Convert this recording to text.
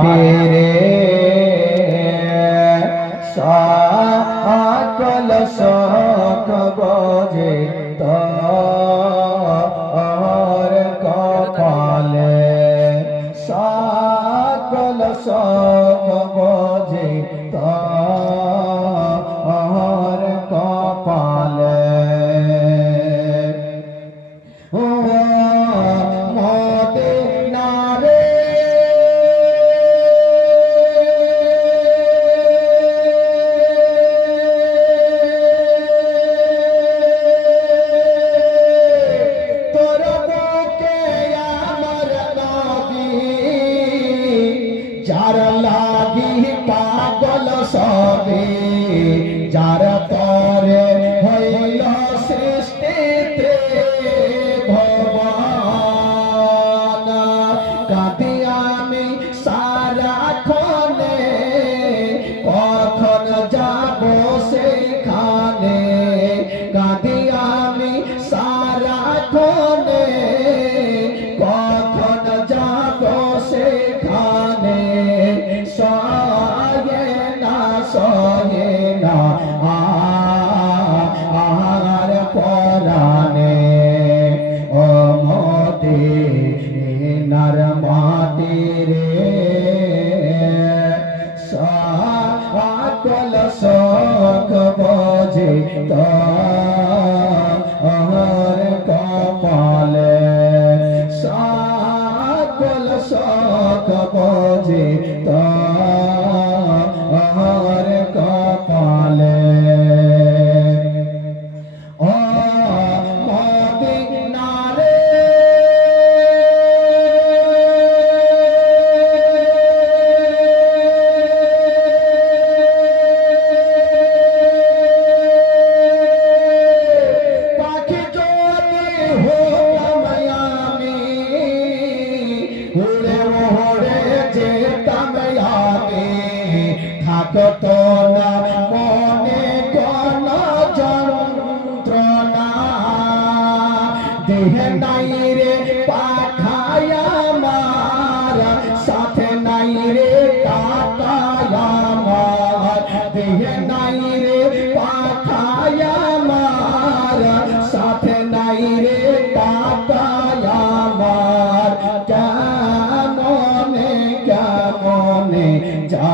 তেরে সকল শোক বোঝে তোর কপালে সকল শোক বোঝে তোর কপালে যার লাগি পাগল সবে যার তরে হইল সৃষ্টিতে ভগবান কাঁদি আমি সারাক্ষণে কখন যাব সেখানে কাঁদি আমি সারাক্ষণে কখন যাব সেখানে সহে না আর পরানে ও মদিনার মাটি রে সকল শোক বোঝে তোর কপালে সকল শোক বোঝে তোর কপালে ও মদিনা রে পাখি যদি হতাম আমি উড়ে ওড়ে যেতাম আমি থাকতো না মনে কোন যন্ত্রণা দেহে নাই রে পাখায় আমার সাথে নাই রে টাকায় আমার দেহে নাই রে পাখায় আমার সাথে নাই রে টাকায় আমার কেমনে কেমনে যা